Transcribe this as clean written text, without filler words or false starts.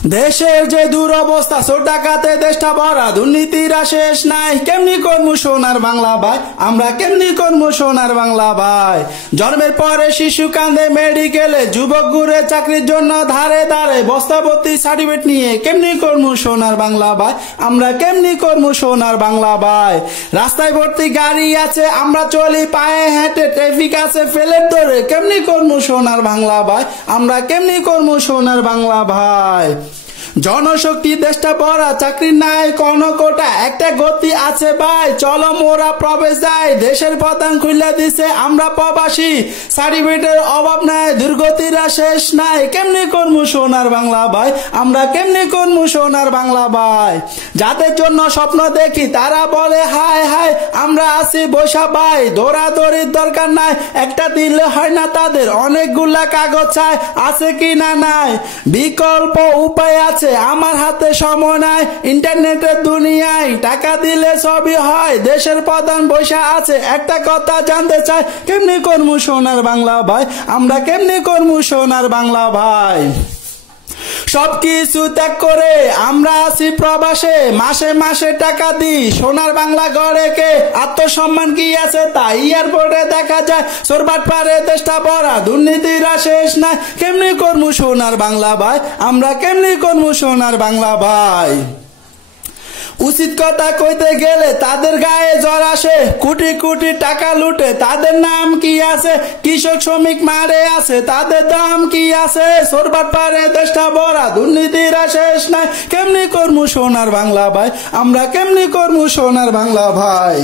দেশের যে দুরবস্থা, চোর ডাকাতে দেশটা ভরা, দুর্নীতিরা শেষ নাই। কেমনি করমু সোনার বাংলা ভাই, আমরা কেমনি করমু সোনার বাংলা ভাই। জন্মের পরে শিশু কান্দে মেডিকেলে, যুবক ঘুরে চাকরির জন্য ধারে ধারে, বস্তাবর্তী সার্টিফিকেট নিয়ে কেমনি করমু সোনার বাংলা ভাই, আমরা কেমনি করমু সোনার বাংলা ভাই। রাস্তায় ভর্তি গাড়ি আছে, আমরা চলি পায়ে হেঁটে, ট্রাফিক আছে ফেলের ধরে, কেমনি করমু সোনার বাংলা ভাই, আমরা কেমনি করমু সোনার বাংলা ভাই। জনশক্তি দেশটা ভরা, চাকরি নাই কোন কোটা, একটা গতি আছে ভাই, চলো মোরা প্রবেশ যায়। দেশের পতান খুলে দিছে, আমরা প্রবাসী, সার্টিফিকেটের অভাব নাই, দুর্গতিরা শেষ নাই। কেমনি করমু সোনার বাংলা ভাই, আমরা কেমনি করমু সোনার বাংলা ভাই। যাদের জন্য স্বপ্ন দেখি তারা বলে হায় হায়, আমরা আছি বৈশা ভাই, দৌড়াদৌড়ির দরকার নাই, একটা দিলে হয় না তাদের, অনেকগুলা কাগজ চাই, আছে কি না নাই। বিকল্প উপায় আছে, আমার হাতে সময় নাই, ইন্টারনেটের দুনিয়ায় টাকা দিলে সবই হয়। দেশের প্রধান বৈশা আছে, একটা কথা জানতে চাই, কেমনি করমু সোনার বাংলা ভাই, আমরা কেমনি করমু সোনার বাংলা ভাই। সবকিছু ত্যাগ করে আমরা আছি প্রবাসে, মাসে মাসে টাকা দিই সোনার বাংলা গড়ে কে, আত্মসম্মান কি আছে তাই এয়ারপোর্টে দেখা যায়, চোরবাট পারে দেশটা ভরা, দুর্নীতিরা শেষ নাই। কেমনি করমু সোনার বাংলা ভাই, আমরা কেমনি করমু সোনার বাংলা ভাই। উচিত কথা কইতে গেলে তাদের গায়ে জ্বর আসে, কোটি কোটি টাকা লুটে, তাদের নাম কি আছে, কৃষক শ্রমিক মারে আছে, তাদের দাম কি আছে। চোরবাট পারে দেশটা ভরা, দুর্নীতিরা শেষ নাই। কেমনি করমু সোনার বাংলা ভাই, আমরা কেমনি করমু সোনার বাংলা ভাই।